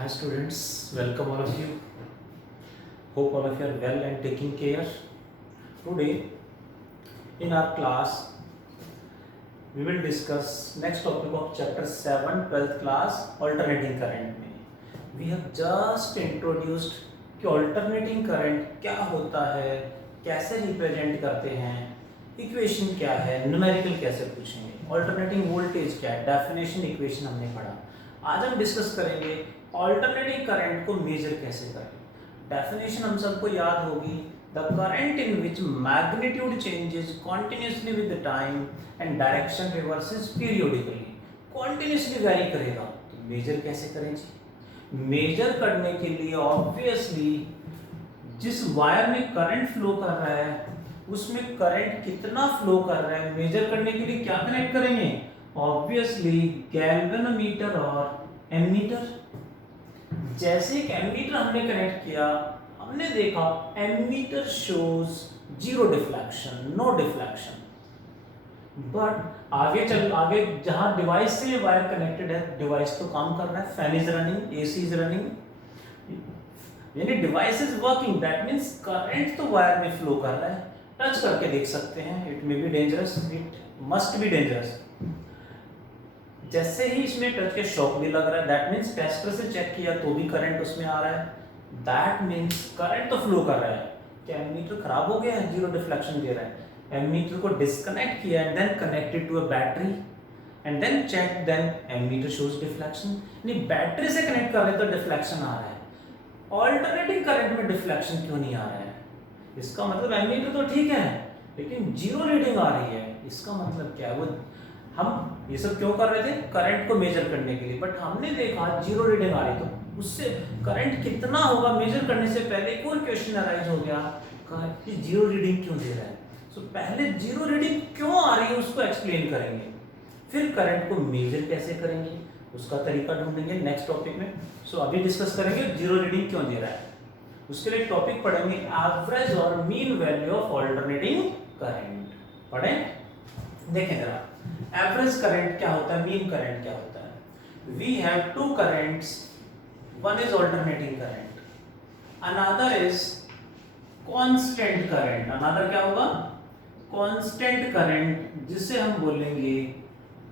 Hi students, welcome all of you. Hope all of you are well and taking care. Today in our class we will discuss next topic of chapter 7 12th class alternating current में. We have just introduced कि alternating current क्या होता है, कैसे represent करते हैं, equation क्या है, न्यूमेरिकल कैसे पूछेंगे, अल्टरनेटिंग वोल्टेज क्या है, डेफिनेशन इक्वेशन हमने पढ़ा. आज हम डिस्कस करेंगे अल्टरनेटिंग करंट को मेजर कैसे करें. डेफिनेशन हम सबको याद होगी, the current in which magnitude changes continuously with the time and direction reverses periodically. Continuously vary करेगा तो मेजर कैसे करें जी. मेजर करने के लिए ऑब्वियसली जिस वायर में करंट फ्लो कर रहा है उसमें करंट कितना फ्लो कर रहा है मेजर करने के लिए क्या कनेक्ट करेंगे. ऑब्वियसली गैल्वेनोमीटर और एमीटर. जैसे एक एमीटर हमने कनेक्ट किया, हमने देखा ammeter shows zero deflection, no deflection. But आगे जहां डिवाइस से वायर कनेक्टेड है, डिवाइस तो काम कर रहा है, fan is running, AC is running, यानी device is working. That means current तो वायर में फ्लो कर रहा है. टच करके देख सकते हैं, it may be dangerous, it must be dangerous. जैसे ही इसमें टच के शॉक भी लग रहा है, दैट मींस टेस्टर से चेक किया तो भी करंट उसमें आ रहा है. दैट मींस करंट तो फ्लो कर रहा है. क्या एमीटर खराब हो गया है, जीरो डिफ्लेक्शन दे रहा है. एमीटर को डिस्कनेक्ट किया and then connected to a battery and then check, then ammeter shows deflection. नहीं, बैटरी से कनेक्ट कर रहे तो डिफ्लेक्शन आ रहा है. ऑल्टरनेटिंग करंट में डिफ्लेक्शन क्यों नहीं आ रहा है. इसका मतलब एमीटर तो ठीक है लेकिन जीरो रीडिंग आ रही है. इसका मतलब क्या है, वो हम ये सब क्यों कर रहे थे, करंट को मेजर करने के लिए. बट हमने देखा जीरो रीडिंग आ रही, तो उससे करंट कितना होगा मेजर करने से पहले एक और क्वेश्चन अराइज हो गया कि जीरो रीडिंग क्यों दे रहा है. सो पहले जीरो रीडिंग क्यों आ रही है उसको एक्सप्लेन करेंगे, फिर करंट को मेजर कैसे करेंगे उसका तरीका ढूंढेंगे नेक्स्ट टॉपिक में. सो अभी डिस्कस करेंगे जीरो रीडिंग क्यों दे रहा है. उसके लिए टॉपिक पढ़ेंगे एवरेज और mean value of alternating current. पढ़ें, देखें जरा एवरेज करंट क्या होता है, मीन करंट क्या होता है. We have two currents, one is alternating current, another is constant current. Another क्या होगा, कांस्टेंट करंट, जिसे हम बोलेंगे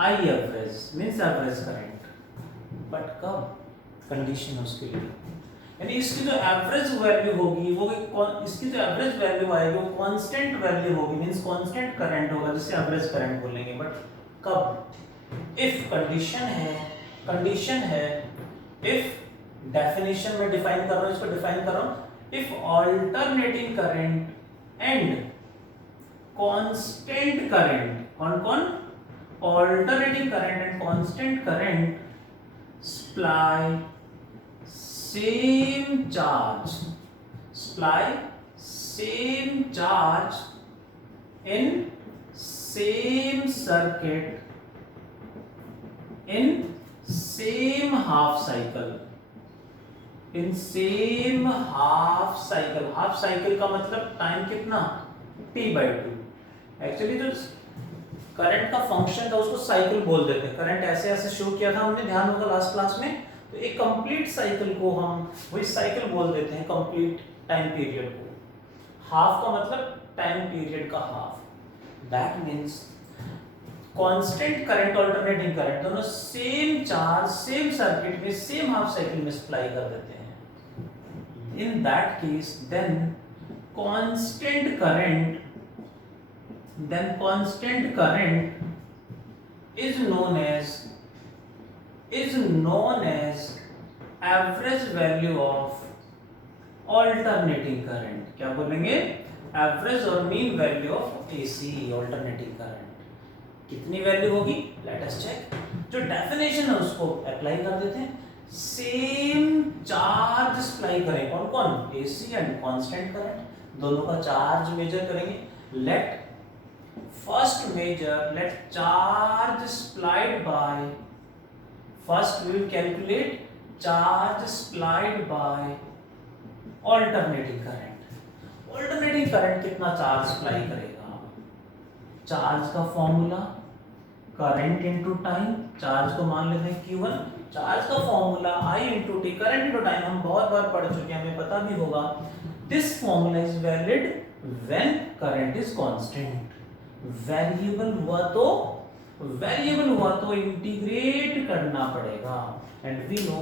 I average, means average current. But कब, कंडीशन है उसके लिए, यानी इसकी जो एवरेज वैल्यू होगी वो इसकी जो एवरेज वैल्यू आएगी वो कांस्टेंट वैल्यू होगी, मींस कांस्टेंट करंट होगा जिसे एवरेज करंट बोलेंगे. बट कब, इफ कंडीशन है इफ, डेफिनेशन में डिफाइन कर रहा हूं, इसको डिफाइन कर रहा हूं, if alternating current and constant current, कौन alternating current and constant current supply same charge in same circuit in same half cycle. Half cycle का मतलब टाइम कितना, t/2. एक्चुअली जो करंट का फंक्शन था उसको साइकिल बोल देते हैं. करंट ऐसे ऐसे शो किया था हमने, ध्यान होगा लास्ट क्लास में. तो एक कंप्लीट साइकिल को हम वही साइकिल बोल देते हैं, कंप्लीट टाइम पीरियड को. हाफ का मतलब टाइम पीरियड का half. That means constant current, alternating current, दोनों सेम चार्ज सेम सर्किट में सेम हाफ साइकिल में सप्लाई कर देते हैं. In that case then constant current is known as average value of alternating current. क्या बोलेंगे, average और mean value of AC alternating current. कितनी वैल्यू होगी, लेट अस चेक. जो डेफिनेशन है उसको अप्लाई कर देते हैं. सेम चार्ज सप्लाई करें, कौन AC एंड कांस्टेंट करंट, दोनों का चार्ज मेजर करेंगे. Let first measure, let charge supplied by, first we will calculate charge supplied by alternating current. alternating current कितना चार्ज सप्लाई करेगा. चार्ज का formula current into time, charge को मान लेते हैं Q1, चार्ज का formula I into T, current into time हम बहुत बार पढ़ चुके हैं, हमें पता भी होगा। This formula is valid when current is constant. Variable हुआ तो इंटीग्रेट करना पड़ेगा। And we know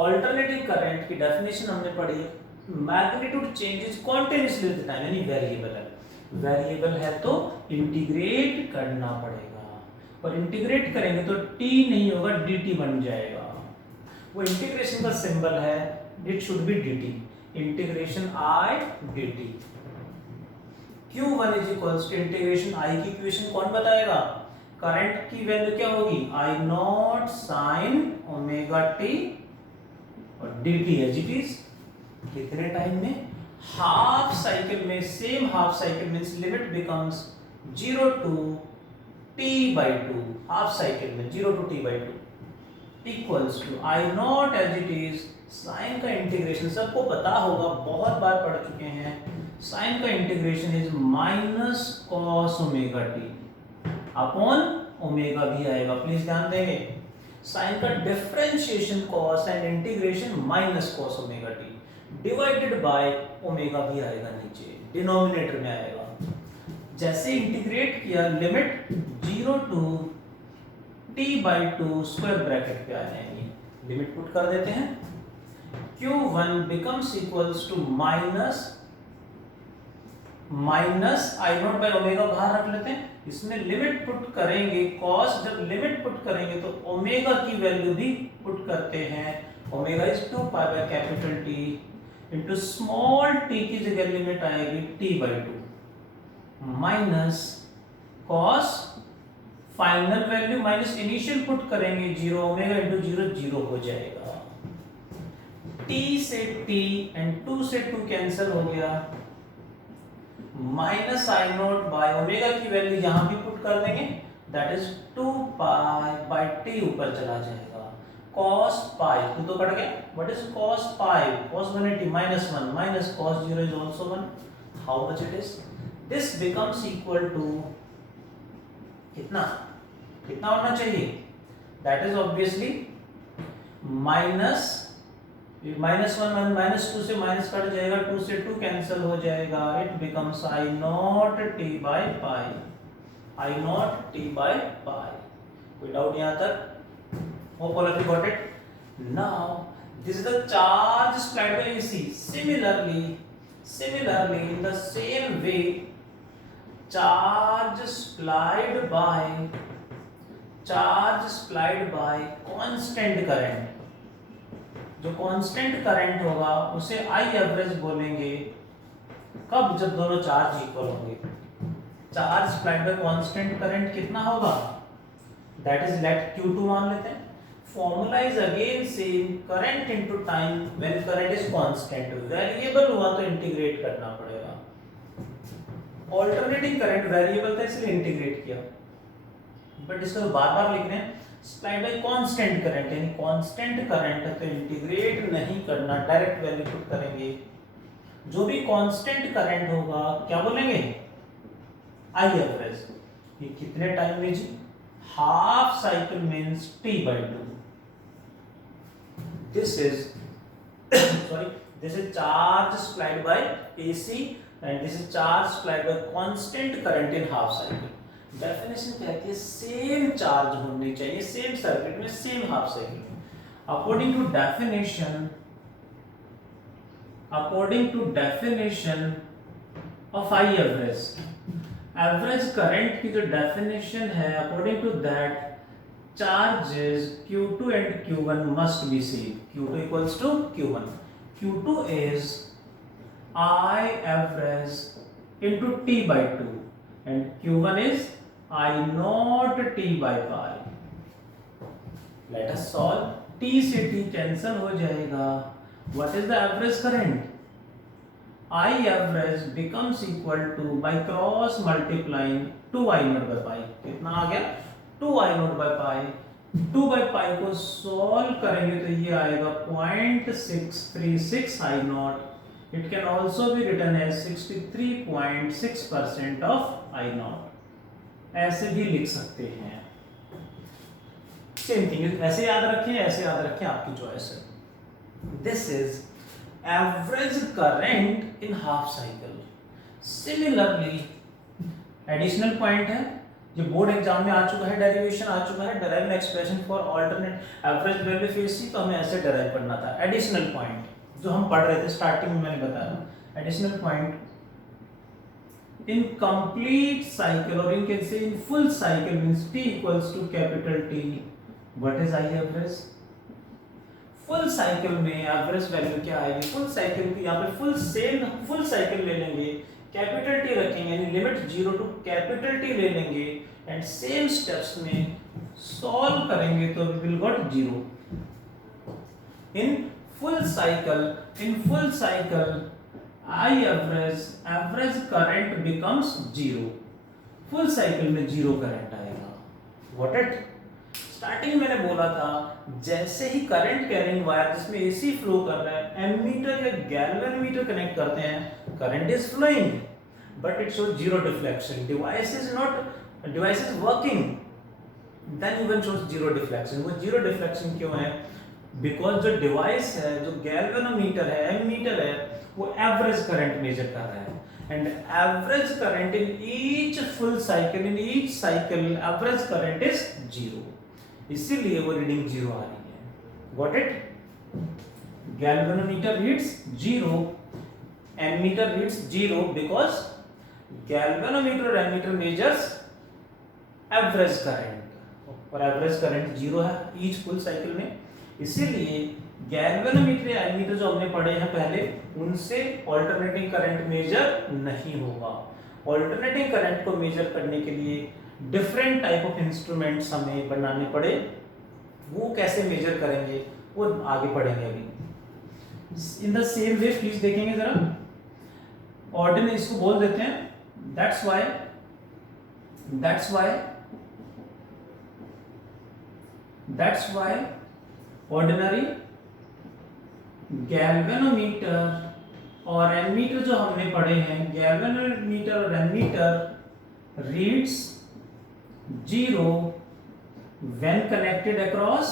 alternative current की डेफिनेशन हमने पढ़ी, magnitude changes continuously with time, यानी वेरिएबल है तो इंटीग्रेट करना पड़ेगा, और इंटीग्रेट करेंगे तो t नहीं होगा dt बन जाएगा। वो इंटीग्रेशन का सिंबल है, it should be dt, integration I dt। Q1 is equals to integration I की इक्वेशन कौन बताएगा? करंट की वैल्यू क्या होगी? I naught sine omega t और dt एज इट इज। कितने टाइम में? हाफ साइकिल में, same half cycle means limit becomes 0 to t/2, half cycle में 0 to t/2 equals to I naught as it is, sine का integration सबको पता होगा, बहुत बार पढ़ चुके हैं, साइन का integration is minus cos omega T upon omega भी आएगा, प्लीज ध्यान देंगे। साइन का differentiation cos and integration minus cos omega T divided by omega भी आएगा, नीचे डिनोमिनेटर में आएगा। जैसे इंटीग्रेट किया, limit 0 to t/2 square bracket पे आ जाएंगे, लिमिट पुट कर देते हैं। Q1 becomes equals to minus I not by omega बाहर रख लेते हैं, इसमें लिमिट पुट करेंगे कॉस, जब लिमिट पुट करेंगे तो ओमेगा की वैल्यू भी पुट करते हैं, omega is 2 pi by capital T into small t की जगह लिमिट आएगी t/2 minus cos, final value minus initial put करेंगे 0, ओमेगा इंटू 0 0 हो जाएगा, t से t एंड 2 से 2 कैंसिल हो गया, minus I not by omega की वैल्यू यहां भी पुट कर देंगे, that is 2 pi by t ऊपर चला जाएगा, cos पाई 2 तो कट गया, what is cos pi, cos 180 minus 1 minus cos 0 is also 1, how much it is, this becomes equal to कितना होना चाहिए, दैट इज ऑब्वियसली माइनस 1 -2 से माइनस कट जाएगा, 2 से 2 कैंसिल हो जाएगा, it becomes I not t by pi, I not t by pi. कोई doubt यहां तक? Hope all of you got it. Now this is the charge supplied by AC। Similarly in the same way, charge supplied by constant current, जो constant current होगा उसे I average बोलेंगे, कब? जब दोनों चार्ज इक्वल होंगे। Charge supplied by constant current कितना होगा? दैट इज लेट Q2 मान लेते हैं। Formula is again same, current into time when current is constant, variable हुआ तो इंटीग्रेट करना पड़ेगा। अल्टरनेटिंग करंट वेरिएबल था इसलिए इंटीग्रेट किया, बट इसको बार-बार लिखना है, सप्लाइड बाय कांस्टेंट करंट, यानी कांस्टेंट करंट है तो इंटीग्रेट नहीं करना, डायरेक्ट वैल्यू पुट करेंगे। जो भी कांस्टेंट करंट होगा क्या बोलेंगे? I average. ये कितने टाइम में जी? Half cycle means t/2। This is charge supplied by AC and this is charge supplied by constant current in half cycle. Definition कहती है सेम चार्ज होनी चाहिए, सेम सर्किट में, सेम हाफ साइकिल में। According to definition of I average current की जो definition है, according to that charges Q2 and Q1 must be same. Q2 equals to Q1, Q2 is I average into t/2 and Q1 is I naught t by pi। Let us solve, t से t cancel हो जाएगा, what is the average current? I average becomes equal to, by cross multiplying 2 I naught by pi, कितना आ गया? 2 I naught by pi, 2 by pi को solve करेंगे तो ये आएगा 0.636 I naught, it can also be written as 63.6% of I naught, ऐसे भी लिख सकते हैं। सेम थिंग, ऐसे याद रखें, ऐसे याद रखें, आपकी चॉइस है। This is average current in half cycle. Similarly additional point है, जो बोर्ड एग्जाम में आ चुका है, डेरिवेशन आ चुका है, derive expression for alternate average value phase C, तो हमें ऐसे डेराइव करना था। एडिशनल पॉइंट जो हम पढ़ रहे थे स्टार्टिंग में, मैंने बताया additional point in complete cycle, or you can say in full cycle, means t equals to capital T. What is I average? Full cycle में एवरेज वैल्यू क्या आएगी? फुल साइकिल की यहाँ पे फुल साइकिल ले लेंगे, कैपिटल टी रखेंगे, यानी लिमिट 0 टू कैपिटल टी ले लेंगे, एंड सेम स्टेप्स में सॉल्व करेंगे तो we will got 0 in full cycle. I average current becomes 0। Full cycle में 0 करंट आएगा। Got it? स्टार्टिंग मैंने बोला था, जैसे ही करंट कैरिंग वायर जिसमें एसी फ्लो कर रहा है, एमीटर या गैल्वेनोमीटर कनेक्ट करते हैं, current is flowing but it shows 0 deflection. Device is working, then even shows 0 deflection. वो 0 डिफ्लेक्शन क्यों है? बिकॉज जो डिवाइस है, जो गैल्वेनोमीटर है, एमीटर है, वो एवरेज करंट मेजर कर रहा है, and average current in each full cycle, in each cycle average current is 0, इसीलिए वो रीडिंग 0 आ रही है। Got it? Galvanometer reads 0, ammeter reads 0 because galvanometer और एमीटर मेजर्स एवरेज करंट, और एवरेज करंट 0 है ईच फुल साइकिल में, इसीलिए गैल्वेनोमीटर या एमीटर जो हमने पढ़े हैं पहले, उनसे ऑल्टरनेटिंग करंट मेजर नहीं होगा। ऑल्टरनेटिंग करंट को मेजर करने के लिए डिफरेंट टाइप ऑफ इंस्ट्रूमेंट्स हमें बनाने पड़े। वो कैसे मेजर करेंगे वो आगे पढ़ेंगे अभी। In the same way please देखेंगे जरा, ऑर्डिनरी इसको बोल देते हैं, दैट्स व्हाई ऑर्डिनरी गैल्वेनोमीटर और एमीटर जो हमने पढ़े हैं, गैल्वेनोमीटर और ammeter reads 0 when connected across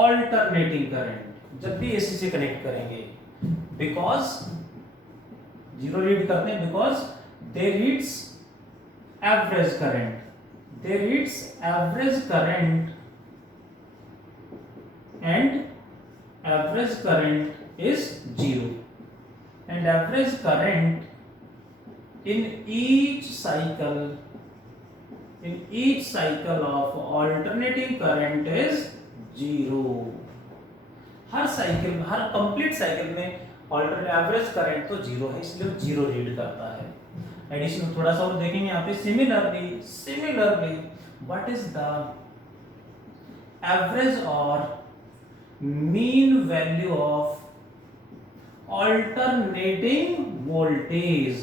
alternating current। जब भी एसी से कनेक्ट करेंगे, बिकॉज 0 रीड करते हैं, because they reads average current, and average current is 0, and average current in each cycle of alternating current is 0। Her complete cycle में average current तो 0 है, इसलिए 0 रीड करता है। एडिशनल थोड़ा सा और देखेंगे यहाँ पे, similarly what is the average और mean value of alternating voltage?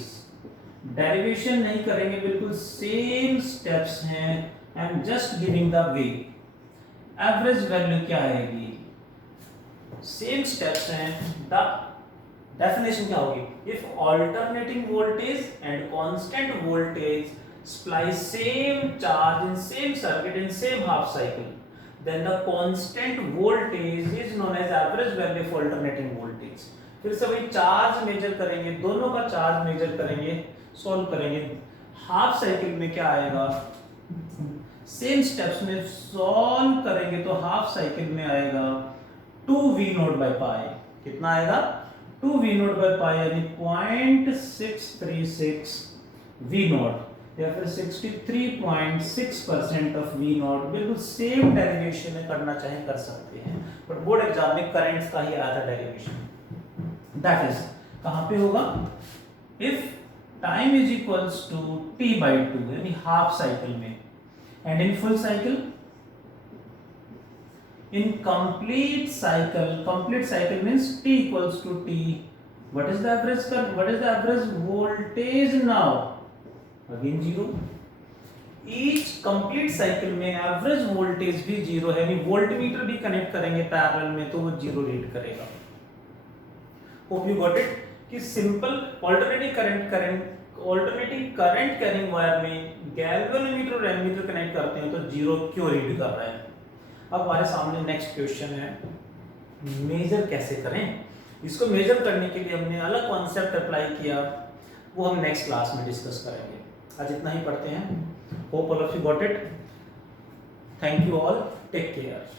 Derivation नहीं करेंगे, बिल्कुल सेम स्टेप्स हैं, I am just giving the way. Average value क्या आएगी? सेम स्टेप्स हैं, द डेफिनेशन क्या होगी? If alternating voltage and constant voltage supply same charge in same circuit in same half cycle, then the constant voltage is known as average value of alternating voltage। फिर से वही charge measure करेंगे, दोनों का charge measure करेंगे, solve करेंगे। Half cycle में क्या आएगा? सेम स्टेप्स में सॉल्व करेंगे तो हाफ साइकिल में आएगा 2v0/π। कितना आएगा? 2v0/π, यानी 0.636 v0 या फिर 63.6% ऑफ v0। बिल्कुल सेम डेरिवेशन में करना चाहे कर सकते हैं, बट बोर्ड एग्जाम में करंट्स का ही आया था डेरिवेशन। दैट इज कहां पे होगा? If time is equals to t/2, यानी हाफ साइकिल में, and in full cycle, in complete cycle means t equals to t, what is the average current, what is the average voltage now? Again 0। each complete cycle में average voltage भी 0 है, यानी voltmeter भी connect करेंगे parallel में तो वो 0 read करेगा। होप यू गॉट इट कि simple alternating alternating current carrying wire में गैल्वेनोमीटर और एमीटर कनेक्ट करते हैं तो जीरो क्यों रीड कर रहा है। अब हमारे सामने नेक्स्ट क्वेश्चन है, मेजर कैसे करें। इसको मेजर करने के लिए हमने अलग कॉन्सेप्ट अप्लाई किया, वो हम नेक्स्ट क्लास में डिस्कस करेंगे। आज इतना ही पढ़ते हैं। Hope all of you got it. Thank you all, take care.